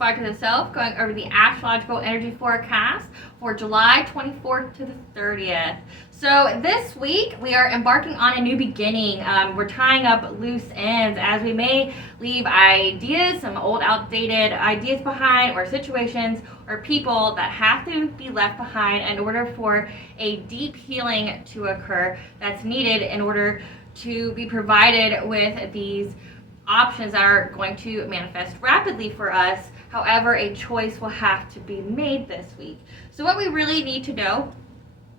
Spark of the Self, going over the Astrological Energy Forecast for July 24th to the 30th. So this week we are embarking on a new beginning. We're tying up loose ends as we may leave ideas, some old outdated ideas behind, or situations or people that have to be left behind in order for a deep healing to occur that's needed in order to be provided with these options that are going to manifest rapidly for us. However, a choice will have to be made this week. So what we really need to know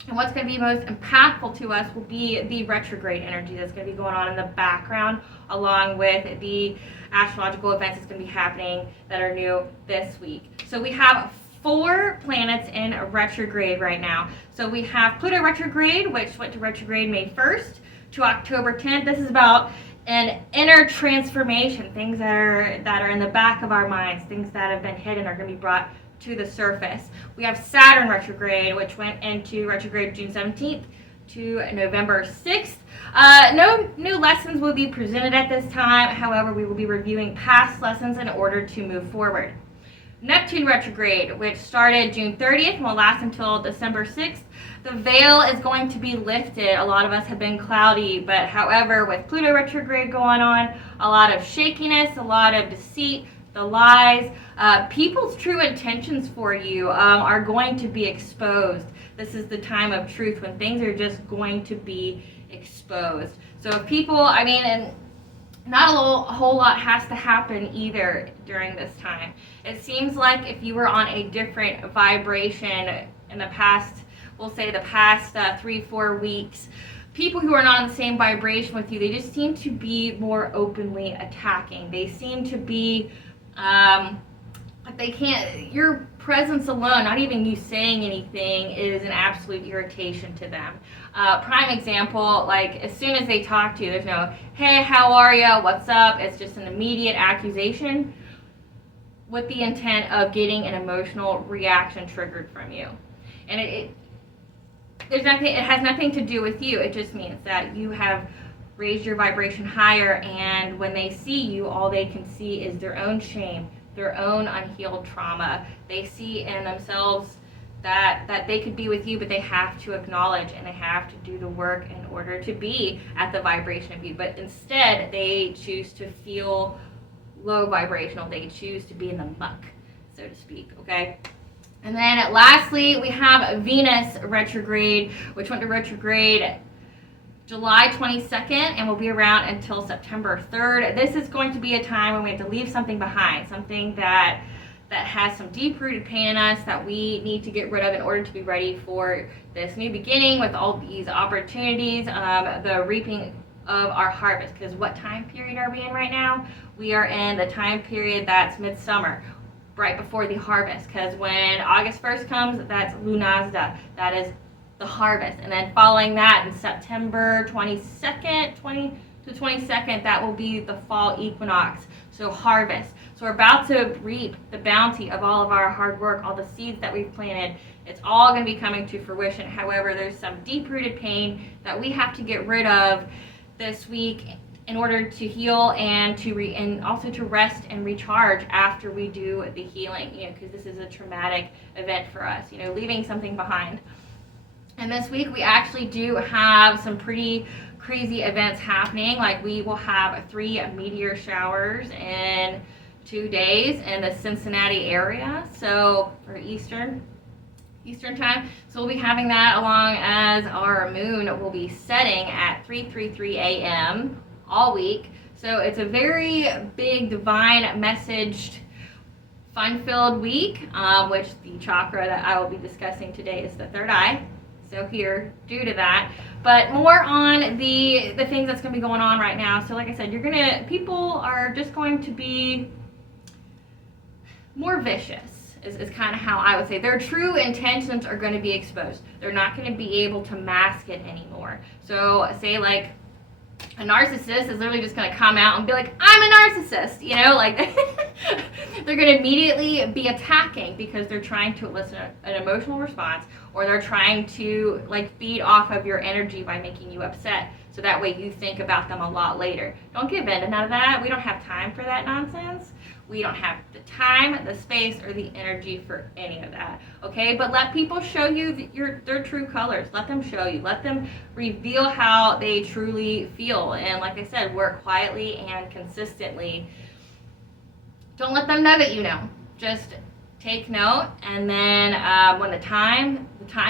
and what's going to be most impactful to us will be the retrograde energy that's going to be going on in the background, along with the astrological events that's going to be happening that are new this week. So we have 4 planets in retrograde right now. So we have Pluto retrograde, which went to retrograde May 1st to October 10th. This is about an inner transformation, things that are in the back of our minds, things that have been hidden are going to be brought to the surface. We have Saturn retrograde, which went into retrograde June 17th to November 6th. No new lessons will be presented at this time. However, we will be reviewing past lessons in order to move forward. Neptune retrograde, which started June 30th and will last until December 6th. The veil is going to be lifted. A lot of us have been cloudy, but however, with Pluto retrograde going on, a lot of shakiness, a lot of deceit, the lies, people's true intentions for you are going to be exposed. This is the time of truth when things are just going to be exposed. So if people, and not a whole lot has to happen either during this time. It seems like if you were on a different vibration in the past, we'll say the past 3-4 weeks, people who are not on the same vibration with you, they just seem to be more openly attacking. They seem to be like they can't, your presence alone, not even you saying anything, is an absolute irritation to them. Prime example, like as soon as they talk to you, there's no, hey, how are you, what's up? It's just an immediate accusation with the intent of getting an emotional reaction triggered from you. And it has nothing to do with you. It just means that you have raised your vibration higher, and when they see you, all they can see is their own shame, their own unhealed trauma. They see in themselves that they could be with you, but they have to acknowledge and they have to do the work in order to be at the vibration of you. But instead, they choose to feel low vibrational. They choose to be in the muck, so to speak, okay? And then lastly, we have Venus retrograde, which went to retrograde July 22nd and will be around until September 3rd. This is going to be a time when we have to leave something behind, something that has some deep-rooted pain in us that we need to get rid of in order to be ready for this new beginning with all these opportunities, the reaping of our harvest. Because what time period are we in right now? We are in the time period that's midsummer, right before the harvest, because when August 1st comes, that's Lunazda, that is the harvest. And then following that, in September 22nd to 22nd, that will be the fall equinox, so harvest. So we're about to reap the bounty of all of our hard work, all the seeds that we've planted. It's all going to be coming to fruition. However, there's some deep-rooted pain that we have to get rid of this week in order to heal and and also to rest and recharge after we do the healing, because this is a traumatic event for us, leaving something behind. And this week we actually do have some pretty crazy events happening. Like we will have 3 meteor showers in 2 days in the Cincinnati area, so for Eastern time. So we'll be having that, along as our moon will be setting at 3:33 a.m. all week. So it's a very big divine messaged, fun-filled week, which the chakra that I will be discussing today is the third eye. So here, due to that, but more on the things that's going to be going on right now. So like I said, people are just going to be more vicious, is kind of how I would say. Their true intentions are going to be exposed. They're not going to be able to mask it anymore. So say like a narcissist is literally just going to come out and be like, I'm a narcissist, like they're going to immediately be attacking because they're trying to elicit an emotional response or they're trying to like feed off of your energy by making you upset. So that way you think about them a lot later. Don't give in to none of that. We don't have time for that nonsense. We don't have the time, the space, or the energy for any of that. Okay, but let people show you their true colors. Let them show you. Let them reveal how they truly feel. And like I said, work quietly and consistently. Don't let them know that you know. Just take note, and then when the time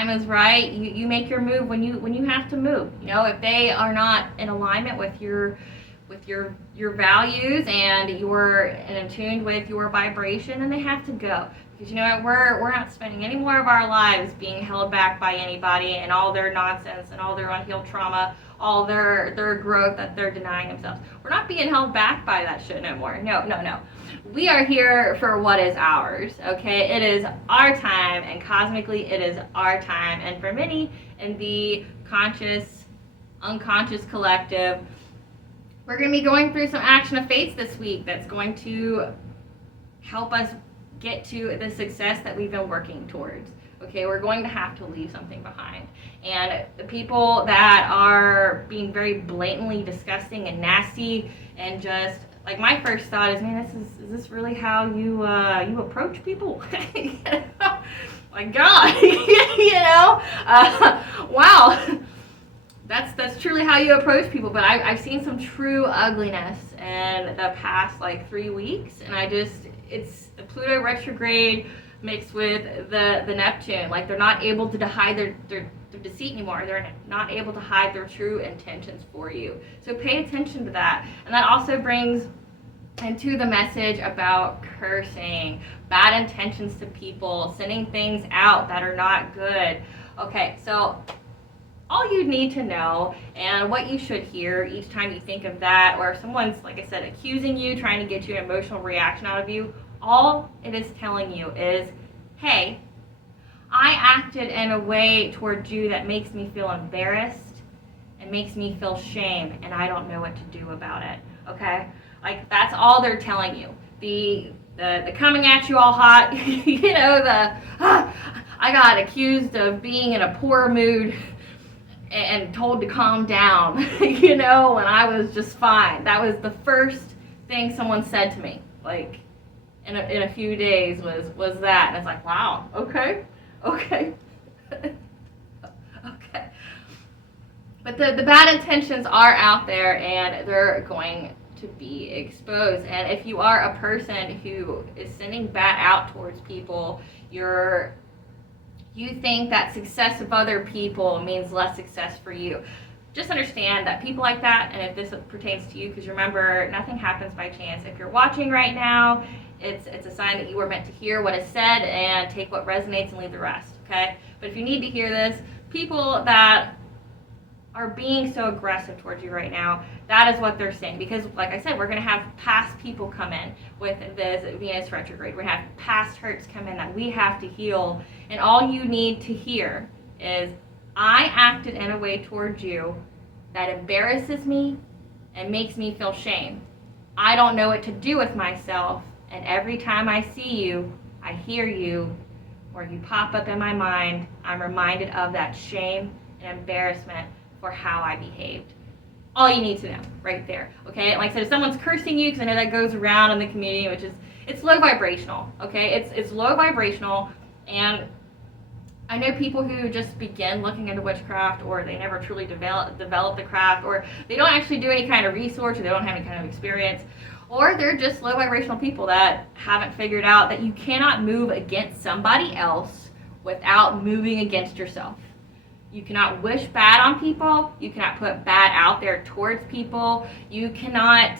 is right, you make your move when you have to move. You know, if they are not in alignment with your values and you're in tune with your vibration, then they have to go. Because you know what, we're not spending any more of our lives being held back by anybody and all their nonsense and all their unhealed trauma, all their growth that they're denying themselves. We're not being held back by that shit no more. No. We are here for what is ours, okay? It is our time, and cosmically it is our time. And for many in the conscious, unconscious collective, we're going to be going through some action of fates this week that's going to help us get to the success that we've been working towards. Okay, we're going to have to leave something behind. And the people that are being very blatantly disgusting and nasty and just, like, my first thought is, man, is this really how you approach people? You know? My God, you know? Wow. That's truly how you approach people. But I've seen some true ugliness in the past, like, 3 weeks. And it's the Pluto retrograde mixed with the Neptune. Like, they're not able to hide their deceit anymore. They're not able to hide their true intentions for you. So pay attention to that. And that also brings into the message about cursing, bad intentions to people, sending things out that are not good. Okay, so all you need to know and what you should hear each time you think of that, or if someone's, like I said, accusing you, trying to get you an emotional reaction out of you, all it is telling you is, hey, I acted in a way towards you that makes me feel embarrassed and makes me feel shame, and I don't know what to do about it. Okay? Like, that's all they're telling you. The coming at you all hot, you know, I got accused of being in a poor mood and told to calm down, you know, when I was just fine. That was the first thing someone said to me, like, in a few days was that. And it's like, wow, okay. Okay. But the bad intentions are out there, and they're going to be exposed. And if you are a person who is sending bad out towards people, you think that success of other people means less success for you. Just understand that people like that, and if this pertains to you, because remember, nothing happens by chance. If you're watching right now, it's a sign that you were meant to hear what is said and take what resonates and leave the rest, okay? But if you need to hear this, people that are being so aggressive towards you right now, that is what they're saying. Because, like I said, we're going to have past people come in with this Venus retrograde. We're going to have past hurts come in that we have to heal. And all you need to hear is, I acted in a way towards you that embarrasses me and makes me feel shame. I don't know what to do with myself. And every time I see you, I hear you, or you pop up in my mind, I'm reminded of that shame and embarrassment for how I behaved. All you need to know, right there, okay? Like I said, if someone's cursing you, because I know that goes around in the community, which is, it's low vibrational, okay? It's low vibrational, and I know people who just begin looking into witchcraft, or they never truly develop the craft, or they don't actually do any kind of research, or they don't have any kind of experience, or they're just low vibrational people that haven't figured out that you cannot move against somebody else without moving against yourself. You cannot wish bad on people. You cannot put bad out there towards people. You cannot,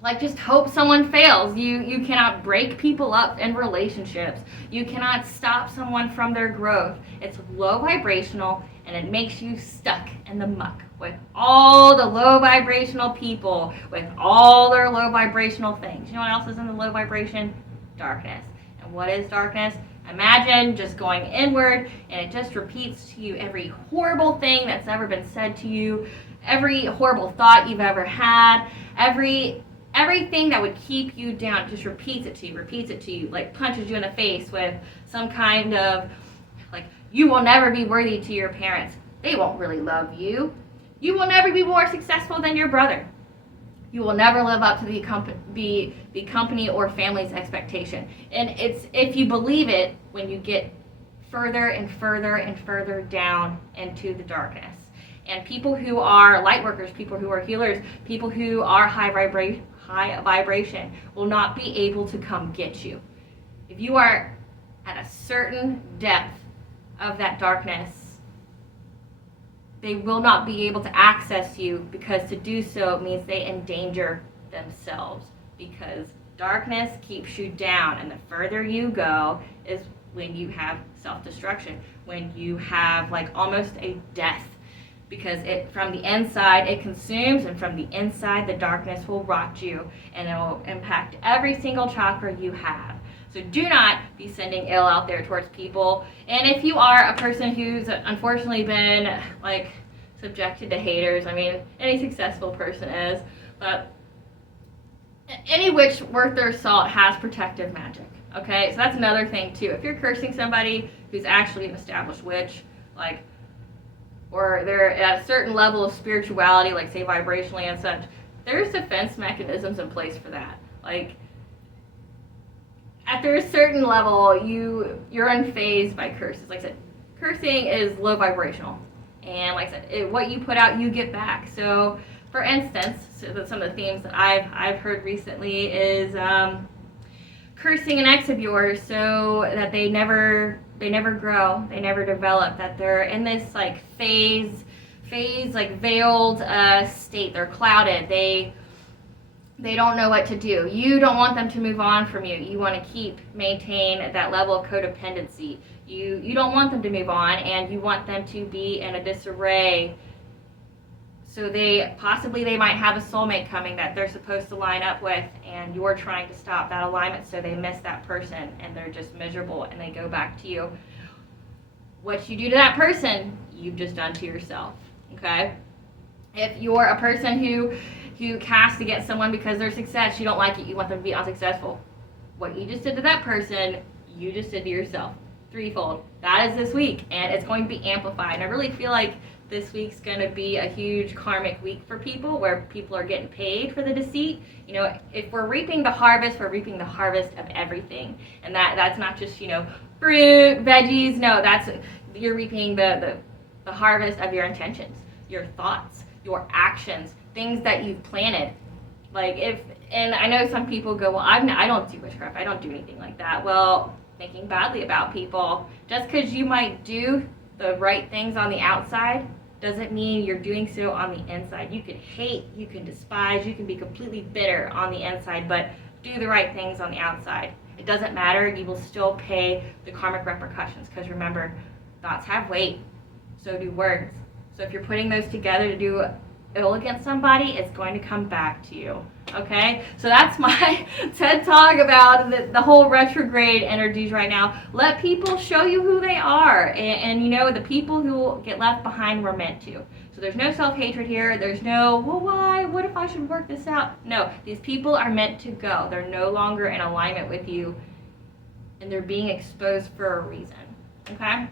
like, just hope someone fails. You cannot break people up in relationships. You cannot stop someone from their growth. It's low vibrational, and it makes you stuck in the muck with all the low vibrational people, with all their low vibrational things. You know what else is in the low vibration? Darkness. And what is darkness? Imagine just going inward, and it just repeats to you every horrible thing that's ever been said to you, every horrible thought you've ever had, everything that would keep you down. It just repeats it to you, like punches you in the face with some kind of, like, You will never be worthy to your parents. They won't really love you. You will never be more successful than your brother. You will never live up to the company or family's expectation. And it's if you believe it when you get further and further and further down into the darkness. And people who are light workers, people who are healers, people who are high vibration will not be able to come get you. If you are at a certain depth of that darkness, they will not be able to access you, because to do so means they endanger themselves, because darkness keeps you down, and the further you go is when you have self-destruction, when you have like almost a death, because it from the inside it consumes, and from the inside the darkness will rot you, and it will impact every single chakra you have. So do not be sending ill out there towards people. And if you are a person who's unfortunately been like subjected to haters, I mean, any successful person is, but any witch worth their salt has protective magic. Okay, so that's another thing too. If you're cursing somebody who's actually an established witch, like, or they're at a certain level of spirituality, like say vibrationally and such, there's defense mechanisms in place for that. Like, after a certain level, you're unfazed by curses. Like I said, cursing is low vibrational, and like I said, what you put out, you get back. So, for instance, some of the themes that I've heard recently is cursing an ex of yours so that they never grow, they never develop, that they're in this like phase like veiled state. They're clouded. They don't know what to do. You don't want them to move on from you. You want to maintain that level of codependency. You don't want them to move on, and you want them to be in a disarray. So they might have a soulmate coming that they're supposed to line up with, and you're trying to stop that alignment, so they miss that person and they're just miserable and they go back to you. What you do to that person, you've just done to yourself. Okay? If you're a person who casts against someone because their success, you don't like it, you want them to be unsuccessful. What you just did to that person, you just did to yourself. Threefold. That is this week, and it's going to be amplified. And I really feel like this week's going to be a huge karmic week for people, where people are getting paid for the deceit. You know, if we're reaping the harvest, we're reaping the harvest of everything. And that's not just, fruit, veggies. No, you're reaping the harvest of your intentions, your thoughts, your actions, things that you've planted. And I know some people go, well, I don't do witchcraft, I don't do anything like that. Well, thinking badly about people, just because you might do the right things on the outside doesn't mean you're doing so on the inside. You can hate, you can despise, you can be completely bitter on the inside, but do the right things on the outside. It doesn't matter, you will still pay the karmic repercussions, because remember, thoughts have weight, so do words. So if you're putting those together to do ill against somebody, it's going to come back to you. Okay, so that's my TED Talk about the whole retrograde energies right now. Let people show you who they are, and the people who get left behind were meant to. So there's no self-hatred here. There's no, well, why? What if I should work this out? No, these people are meant to go. They're no longer in alignment with you, and they're being exposed for a reason. Okay?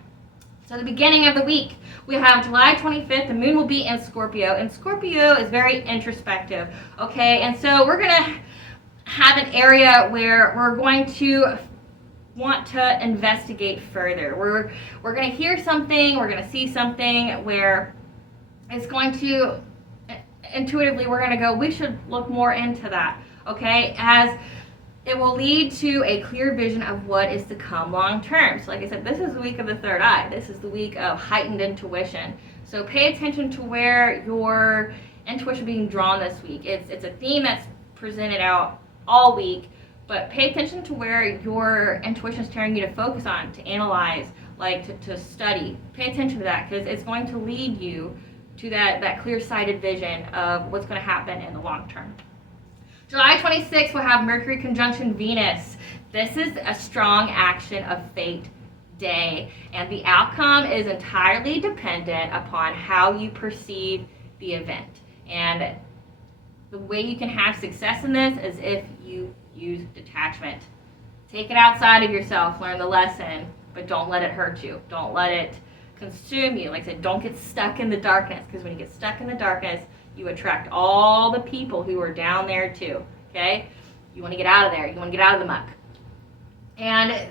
So the beginning of the week, we have July 25th. The moon will be in Scorpio, and Scorpio is very introspective, okay? And so we're going to have an area where we're going to want to investigate further. We're going to hear something, we're going to see something where it's going to, intuitively, we're going to go, we should look more into that, okay? As it will lead to a clear vision of what is to come long term. So like I said, this is the week of the third eye. This is the week of heightened intuition. So pay attention to where your intuition is being drawn this week. It's a theme that's presented out all week, but pay attention to where your intuition is telling you to focus on, to analyze, to study. Pay attention to that, because it's going to lead you to that clear-sighted vision of what's going to happen in the long term. July 26th, we'll have Mercury conjunction Venus. This is a strong action of fate day, and the outcome is entirely dependent upon how you perceive the event. And the way you can have success in this is if you use detachment. Take it outside of yourself, learn the lesson, but don't let it hurt you. Don't let it consume you. Like I said, don't get stuck in the darkness, because when you get stuck in the darkness, you attract all the people who are down there too, okay? You want to get out of there. You want to get out of the muck. And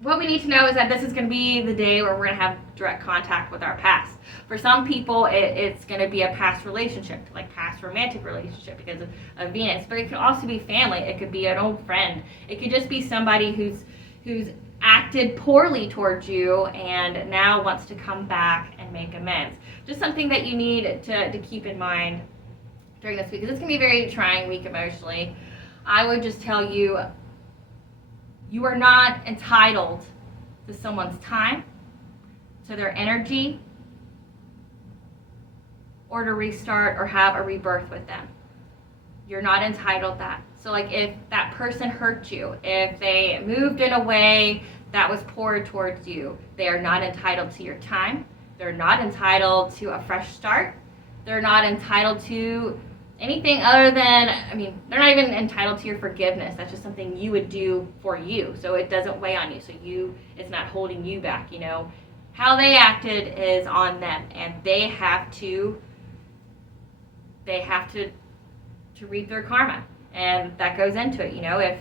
what we need to know is that this is going to be the day where we're going to have direct contact with our past. For some people, it's going to be a past relationship, like past romantic relationship because of Venus. But it could also be family. It could be an old friend. It could just be somebody who's acted poorly towards you and now wants to come back and make amends. Just something that you need to keep in mind during this week, because it's going to be a very trying week emotionally. I would just tell you, you are not entitled to someone's time, to their energy, or to restart or have a rebirth with them. You're not entitled to that. So like if that person hurt you, if they moved in a way that was poor towards you, they are not entitled to your time. They're not entitled to a fresh start. They're not entitled to anything other than, they're not even entitled to your forgiveness. That's just something you would do for you, so it doesn't weigh on you. So it's not holding you back. How they acted is on them, and they have to reap their karma, and that goes into it. If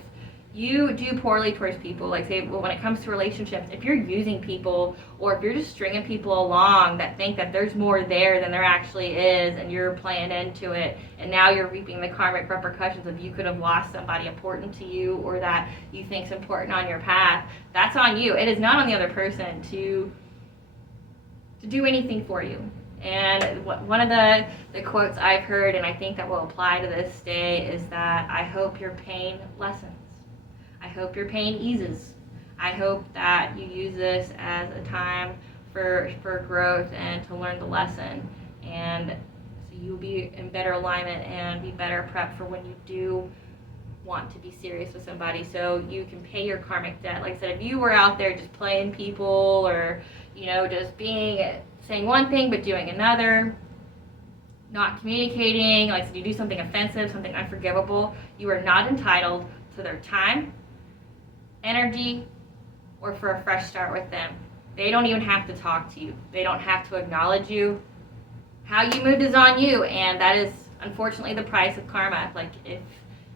you do poorly towards people, like say, when it comes to relationships, if you're using people or if you're just stringing people along that think that there's more there than there actually is, and you're playing into it, and now you're reaping the karmic repercussions of you could have lost somebody important to you or that you think's important on your path, that's on you. It is not on the other person to do anything for you. And one of the quotes I've heard, and I think that will apply to this day, is that I hope your pain lessens. I hope your pain eases. I hope that you use this as a time for growth and to learn the lesson. And so you'll be in better alignment and be better prepped for when you do want to be serious with somebody, so you can pay your karmic debt. Like I said, if you were out there just playing people or, just saying one thing but doing another, not communicating, like I said, you do something offensive, something unforgivable, you are not entitled to their time, energy, or for a fresh start with them. They don't even have to talk to you. They don't have to acknowledge you. How you moved is on you, and that is unfortunately the price of karma. Like if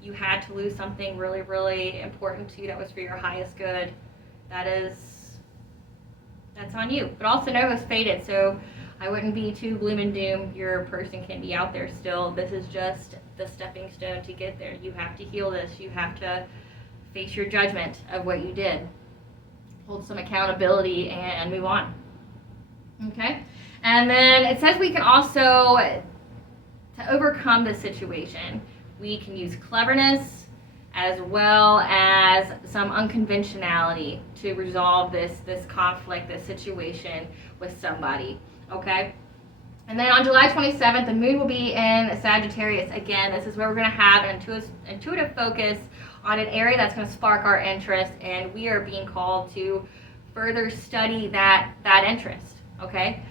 you had to lose something really, really important to you that was for your highest good, that's on you. But also know it's fated, so I wouldn't be too gloom and doom. Your person can be out there still. This is just the stepping stone to get there. You have to heal this. You have to face your judgment of what you did. Hold some accountability and move on. Okay? And then it says we can also, to overcome this situation, we can use cleverness as well as some unconventionality to resolve this conflict, this situation with somebody, okay? And then on July 27th, the moon will be in Sagittarius. Again, this is where we're going to have an intuitive focus on an area that's going to spark our interest, and we are being called to further study that interest, okay?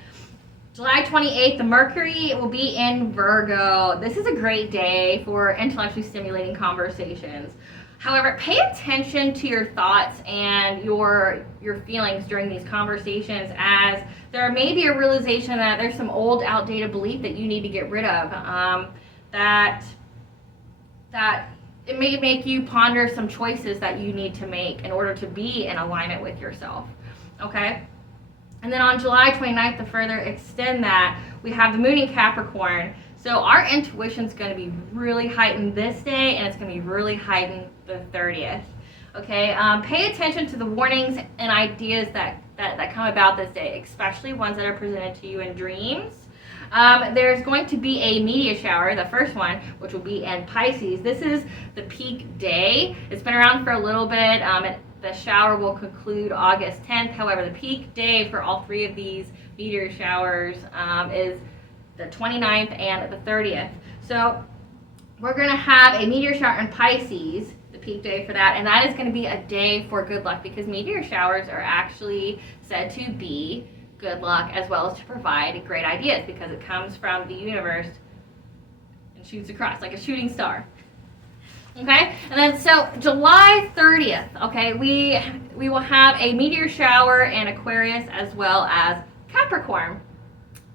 July 28th, the Mercury will be in Virgo. This is a great day for intellectually stimulating conversations. However, pay attention to your thoughts and your feelings during these conversations, as there may be a realization that there's some old, outdated belief that you need to get rid of. That it may make you ponder some choices that you need to make in order to be in alignment with yourself. Okay? And then on July 29th, to further extend that, we have the moon in Capricorn. So our intuition's going to be really heightened this day, and it's going to be really heightened the 30th. Okay, pay attention to the warnings and ideas that come about this day, especially ones that are presented to you in dreams. There's going to be a meteor shower, the first one, which will be in Pisces. This is the peak day. It's been around for a little bit. The shower will conclude August 10th. However, the peak day for all three of these meteor showers is the 29th and the 30th. So we're going to have a meteor shower in Pisces, the peak day for that, and that is going to be a day for good luck, because meteor showers are actually said to be good luck as well as to provide great ideas, because it comes from the universe and shoots across like a shooting star. Okay, and then so July 30th, okay, we will have a meteor shower in Aquarius as well as Capricorn.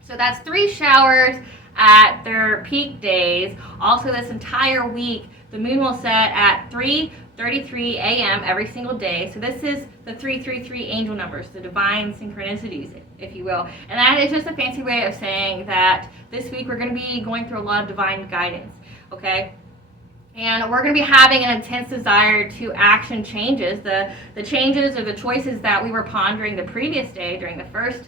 So that's 3 showers at their peak days. Also, this entire week, the moon will set at 3:33 a.m. every single day. So this is the 333 angel numbers, the divine synchronicities, if you will. And that is just a fancy way of saying that this week we're going to be going through a lot of divine guidance, okay? And we're going to be having an intense desire to action changes, the changes or the choices that we were pondering the previous day during the first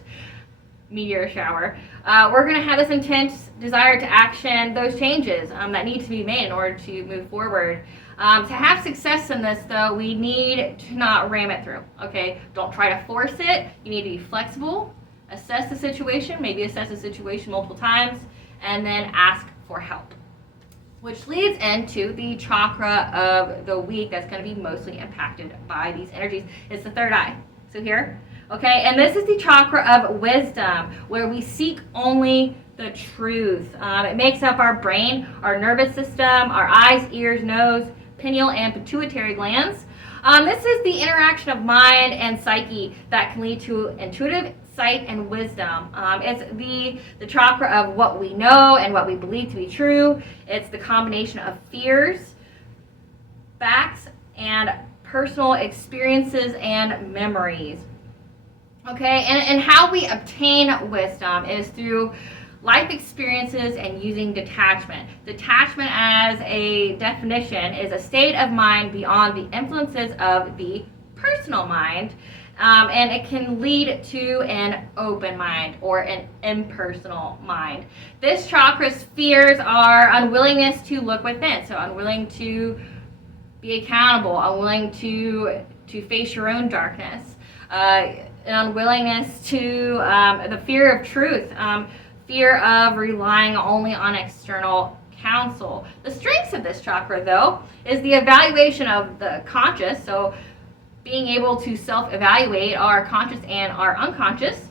meteor shower. We're going to have this intense desire to action those changes that need to be made in order to move forward. To have success in this, though, we need to not ram it through, okay? Don't try to force it. You need to be flexible, assess the situation, maybe assess the situation multiple times, and then ask for help. Which leads into the chakra of the week that's going to be mostly impacted by these energies. It's the third eye. So here, okay, and this is the chakra of wisdom, where we seek only the truth. It makes up our brain, our nervous system, our eyes, ears, nose, pineal, and pituitary glands. This is the interaction of mind and psyche that can lead to intuitive sight and wisdom. It's the chakra of what we know and what we believe to be true. It's the combination of fears, facts, and personal experiences and memories. Okay, and how we obtain wisdom is through life experiences and using detachment. Detachment, as a definition, is a state of mind beyond the influences of the personal mind. And it can lead to an open mind or an impersonal mind. This chakra's fears are unwillingness to look within, so unwilling to be accountable, unwilling to face your own darkness, an unwillingness to the fear of truth, fear of relying only on external counsel. The strengths of this chakra, though, is the evaluation of the conscious, so being able to self-evaluate our conscious and our unconscious.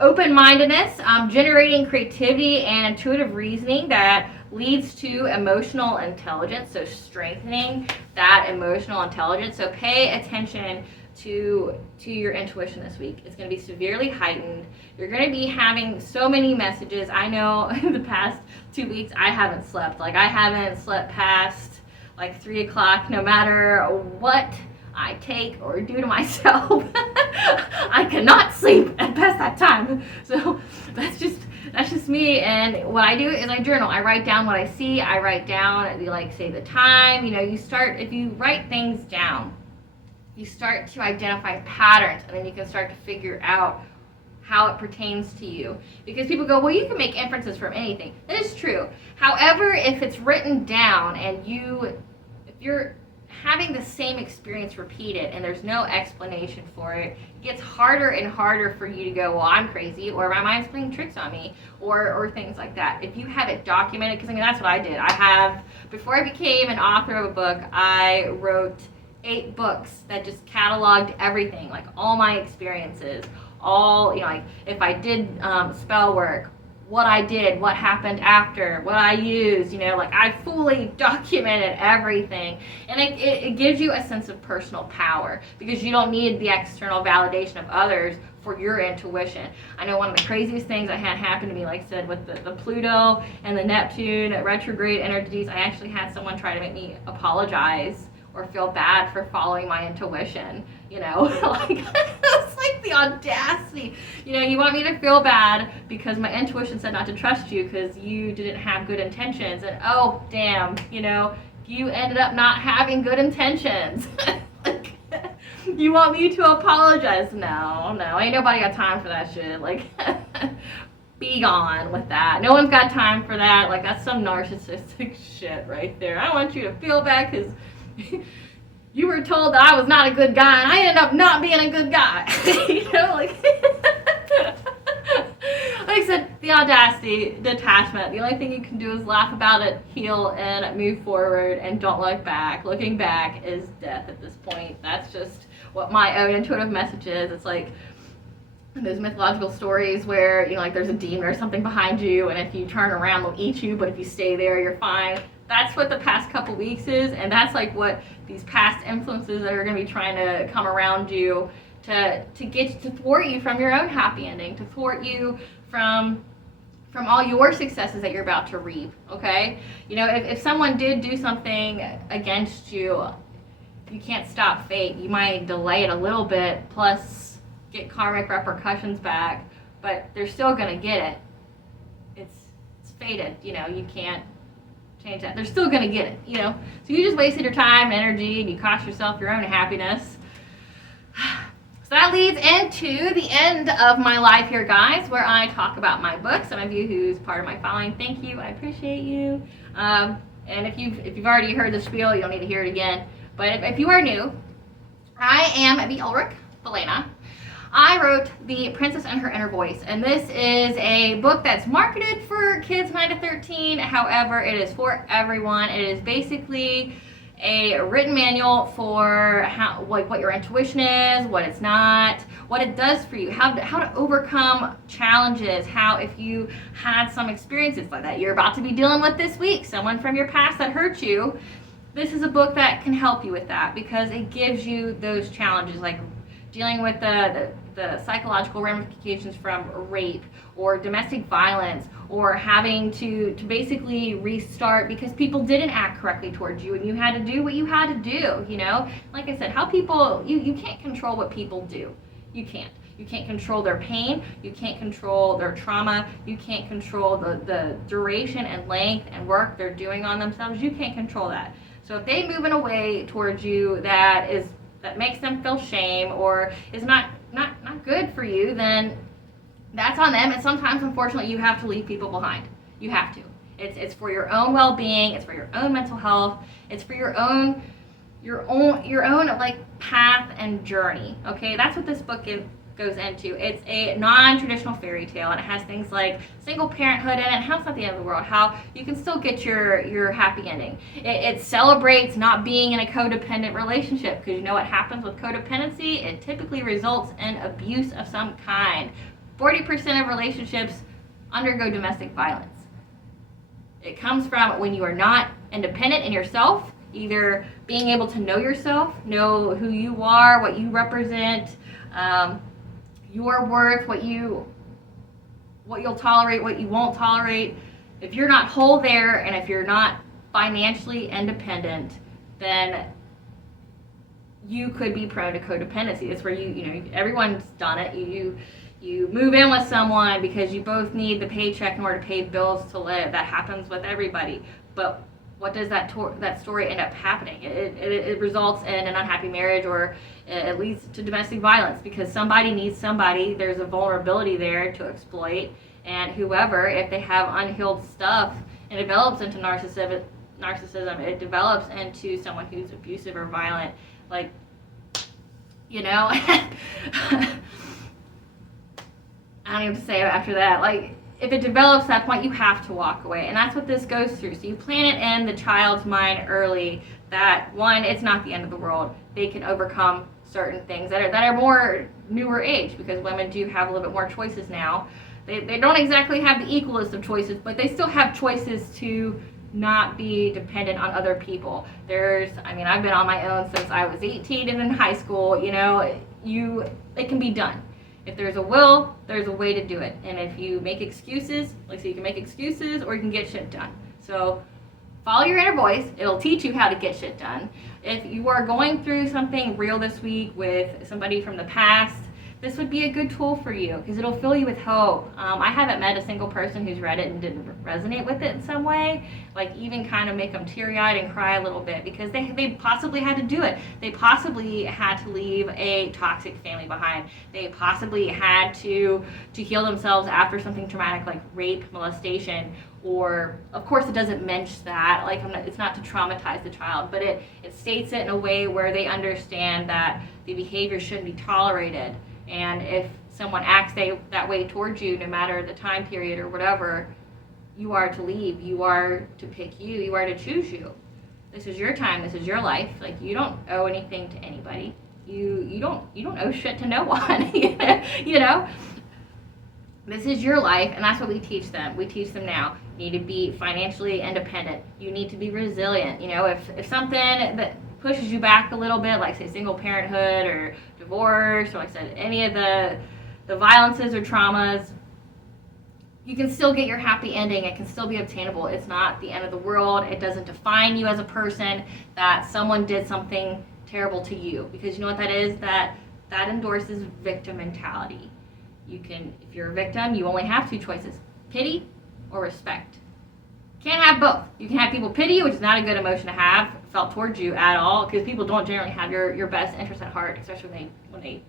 Open-mindedness, generating creativity and intuitive reasoning that leads to emotional intelligence, so strengthening that emotional intelligence. So pay attention to your intuition this week. It's going to be severely heightened. You're going to be having so many messages. I know in the past 2 weeks I haven't slept. Like, I haven't slept past like 3 o'clock, no matter what I take or do to myself. I cannot sleep past that time. So that's just me. And what I do is I journal. I write down what I see. I write down, like, say the time. You know, if you write things down, you start to identify patterns, and then you can start to figure out how it pertains to you. Because people go, well, you can make inferences from anything. That is true. However, if it's written down and if you're having the same experience repeated and there's no explanation for it, it gets harder and harder for you to go, well, I'm crazy, or my mind's playing tricks on me, or things like that. If you have it documented, because I mean, that's what I did. Before I became an author of a book, I wrote 8 books that just cataloged everything, like all my experiences, all, like if I did spell work, what I did, what happened after, what I used, like I fully documented everything. And it gives you a sense of personal power because you don't need the external validation of others for your intuition. I know one of the craziest things that had happened to me, like I said, with the Pluto and the Neptune retrograde energies, I actually had someone try to make me apologize or feel bad for following my intuition, like it's like the audacity, you want me to feel bad because my intuition said not to trust you because you didn't have good intentions, and oh damn, you ended up not having good intentions. Like, you want me to apologize? No, ain't nobody got time for that shit. Like, be gone with that. No one's got time for that. Like, that's some narcissistic shit right there. I want you to feel bad because you were told that I was not a good guy, and I ended up not being a good guy. Like I said, the audacity, detachment. The only thing you can do is laugh about it, heal, and move forward, and don't look back. Looking back is death at this point. That's just what my own intuitive message is. It's like, those mythological stories where, you know, like there's a demon or something behind you, and if you turn around, they'll eat you, but if you stay there, you're fine. That's what the past couple weeks is, and that's like what these past influences that are going to be trying to come around you to get to thwart you from your own happy ending, to thwart you from all your successes that you're about to reap. Okay, you know, if someone did do something against you, you can't stop fate. You might delay it a little bit, plus get karmic repercussions back, but they're still gonna get it. It's fated, you know, you can't change that. They're still gonna get it, you know. So you just wasted your time and energy, and you cost yourself your own happiness. So that leads into the end of my life here, guys, where I talk about my book. Some of you who's part of my following, thank you, I appreciate you. And if you've already heard the spiel, you don't need to hear it again. But if you are new, I am Belair. I wrote The Princess and Her Inner Voice, and this is a book that's marketed for kids 9 to 13. However, it is for everyone. It is basically a written manual for how, like, what your intuition is, what it's not, what it does for you, how to overcome challenges, how if you had some experiences like that you're about to be dealing with this week, someone from your past that hurt you. This is a book that can help you with that because it gives you those challenges, like dealing with the psychological ramifications from rape or domestic violence, or having to basically restart because people didn't act correctly towards you and you had to do what you had to do, you know? Like I said, how people, you can't control what people do. You can't. You can't control their pain. You can't control their trauma. You can't control the duration and length and work they're doing on themselves. You can't control that. So if they move in a way towards you that makes them feel shame or is not good for you, then that's on them. And sometimes, unfortunately, you have to leave people behind. You have to. It's for your own well-being. It's for your own mental health. It's for your own like path and journey. Okay, that's what this book goes into. It's a non-traditional fairy tale, and it has things like single parenthood in it, how it's not the end of the world, how you can still get your happy ending. It celebrates not being in a codependent relationship, because you know what happens with codependency? It typically results in abuse of some kind. 40% of relationships undergo domestic violence. It comes from when you are not independent in yourself, either being able to know yourself, know who you are, what you represent, your worth, what you'll tolerate, what you won't tolerate. If you're not whole there, and if you're not financially independent, then you could be prone to codependency. That's where you know, everyone's done it. You move in with someone because you both need the paycheck in order to pay bills to live. That happens with everybody. But what does that story end up happening? It results in an unhappy marriage, or it leads to domestic violence because somebody needs somebody. There's a vulnerability there to exploit, and whoever, if they have unhealed stuff, it develops into narcissism. It develops into someone who's abusive or violent. Like, you know, I don't even have to say after that. Like, if it develops that point, you have to walk away. And that's what this goes through. So you plant it in the child's mind early that, one, it's not the end of the world. They can overcome certain things that are more newer age, because women do have a little bit more choices now. They don't exactly have the equalest of choices, but they still have choices to not be dependent on other people. I've been on my own since I was 18 and in high school. You know, it can be done. If there's a will, there's a way to do it. And if you make excuses, so you can make excuses or you can get shit done. So follow your inner voice. It'll teach you how to get shit done. If you are going through something real this week with somebody from the past, this would be a good tool for you because it'll fill you with hope. I haven't met a single person who's read it and didn't resonate with it in some way, like even kind of make them teary-eyed and cry a little bit because they possibly had to do it. They possibly had to leave a toxic family behind. They possibly had to heal themselves after something traumatic like rape, molestation, or, of course, it doesn't mention that. Like, it's not to traumatize the child, but it states it in a way where they understand that the behavior shouldn't be tolerated. And if someone acts that way towards you, no matter the time period or whatever, you are to leave. You are to pick you. You are to choose you. This is your time. This is your life. Like, you don't owe anything to anybody. You don't owe shit to no one. You know? This is your life, and that's what we teach them. We teach them now. You need to be financially independent. You need to be resilient. You know, if something that pushes you back a little bit, like say single parenthood or divorce, or like I said, any of the violences or traumas, you can still get your happy ending. It can still be obtainable. It's not the end of the world. It doesn't define you as a person that someone did something terrible to you, because you know what that is? That endorses victim mentality. If you're a victim, you only have two choices: pity or respect. Can't have both. You can have people pity you, which is not a good emotion to have felt towards you at all, because people don't generally have your best interest at heart, especially when they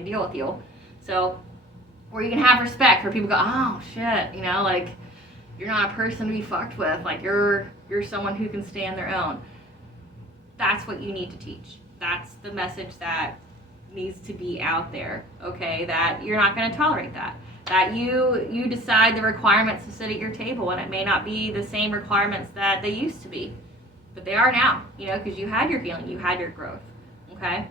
deal with you. So, or you can have respect, where people go, oh shit, you know, like, you're not a person to be fucked with. Like, you're someone who can stand their own. That's what you need to teach. That's the message that needs to be out there, okay? That you're not going to tolerate that. That you decide the requirements to sit at your table, and it may not be the same requirements that they used to be, but they are now, you know, because you had your healing, you had your growth, okay?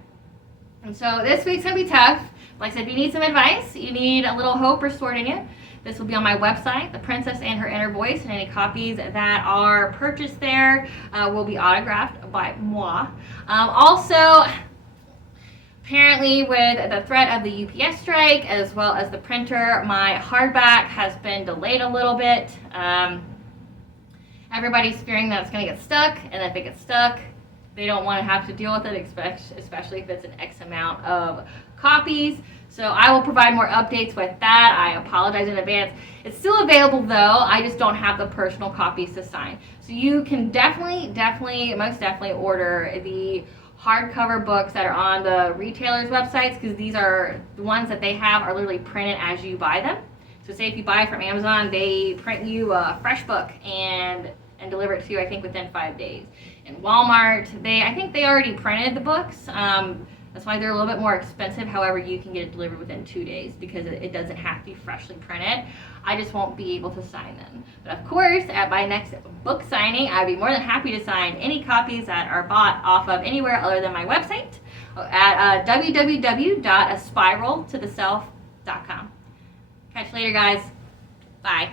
And so this week's going to be tough. Like I said, if you need some advice, you need a little hope restored in you, this will be on my website, The Princess and Her Inner Voice, and any copies that are purchased there will be autographed by moi. Also, apparently, with the threat of the UPS strike, as well as the printer, my hardback has been delayed a little bit. Everybody's fearing that it's going to get stuck, and if it gets stuck, they don't want to have to deal with it, especially if it's an X amount of copies. So I will provide more updates with that. I apologize in advance. It's still available, though. I just don't have the personal copies to sign. So you can most definitely order the hardcover books that are on the retailers' websites, because these are the ones that they have are literally printed as you buy them. So say if you buy it from Amazon, they print you a fresh book and deliver it to you, I think, within 5 days. In Walmart, I think they already printed the books. That's why they're a little bit more expensive. However, you can get it delivered within 2 days, because it doesn't have to be freshly printed. I just won't be able to sign them. But of course, at my next book signing, I'd be more than happy to sign any copies that are bought off of anywhere other than my website at www.aspiraltotheself.com. Catch you later, guys. Bye.